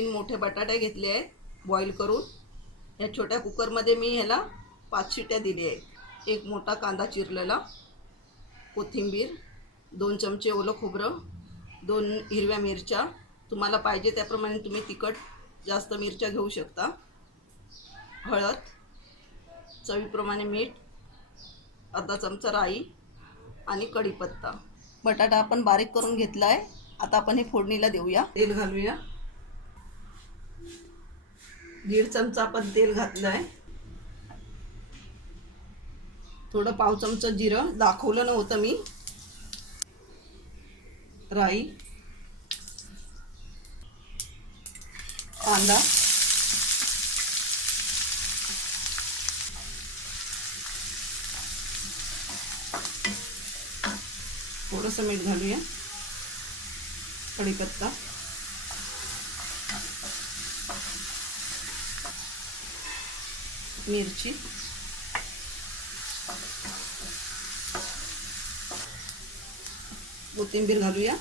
3 मोठे बटाटे घेतले आहेत बॉईल करून. या छोट्या कुकरमध्ये मी ह्याला 5 शिट्या दिल्या आहेत. एक मोठा कांदा चिरलेला, कोथिंबीर, 2 चमचे ओलं खोबरं, 2 हिरव्या मिरच्या, तुम्हाला पाहिजे त्याप्रमाणे तुम्ही तिखट जास्त मिरच्या घेऊ शकता, हळद, चवीप्रमाणे मीठ, अर्धा चमचा राई आणि कढीपत्ता. बटाटा आपण बारीक करून घेतला आहे. आता आपण हे फोडणीला देऊया. तेल घालूया. 1.5 चमचा आपण तेल घातलं आहे. थोडं पाव चमचा जिरं, दाखवलं नव्हतं मी. राई, कांदा, थोडंसं मीठ घालूया, कढीपत्ता, मिरची, कोथिंबीर घालूया.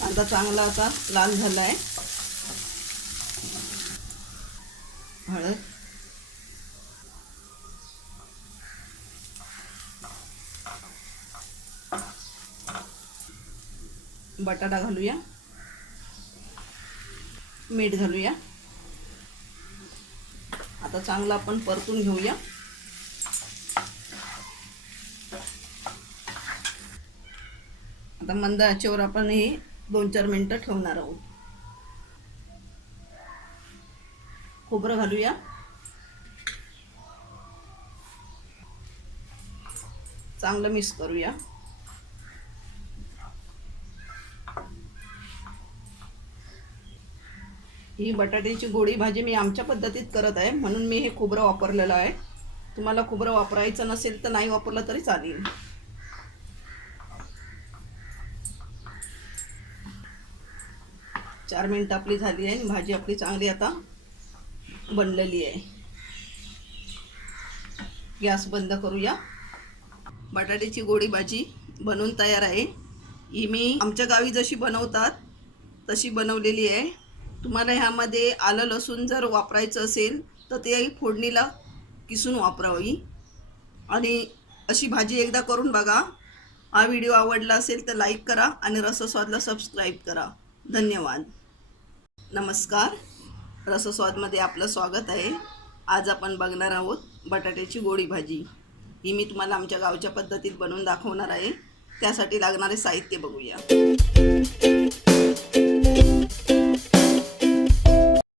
कांदा चांगला असा लाल झाला आहे. हळद, बटाटा घालूया, मीठ घालूया. आता चांगलं आपण परतून घेऊया. आता मंद आचेवर आपण हे 2-4 मिनिटं ठेवणार आहोत. खोबरं घालूया. चांगलं मिक्स करूया. ही बटाट्याची गोडी भाजी मी आमच्या पद्धतीत करत आहे, म्हणून मी हे खोबरं वापरलेलं आहे. तुम्हाला खोबरं वापरायचं नसेल तर नाही वापरलं तरी चालेल. चार मिनिटं आपली झाली आहे आणि भाजी आपली चांगली आता बनलेली आहे. गॅस बंद करूया. बटाट्याची गोडी भाजी बनवून तयार आहे. ही मी आमच्या गावी जशी बनवतात तशी बनवलेली आहे. तुम्हाला ह्यामध्ये आलं लसूण जर वापरायचं असेल तर ते फोडणीला किसून वापरावी. आणि अशी भाजी एकदा करून बघा. हा व्हिडिओ आवडला असेल तर लाईक करा आणि रसस्वादला सबस्क्राईब करा. धन्यवाद. नमस्कार. रसस्वादमध्ये आपलं स्वागत आहे. आज आपण बघणार आहोत बटाट्याची गोडी भाजी. ही मी तुम्हाला आमच्या गावच्या पद्धतीत बनवून दाखवणार आहे. त्यासाठी लागणारे साहित्य बघूया.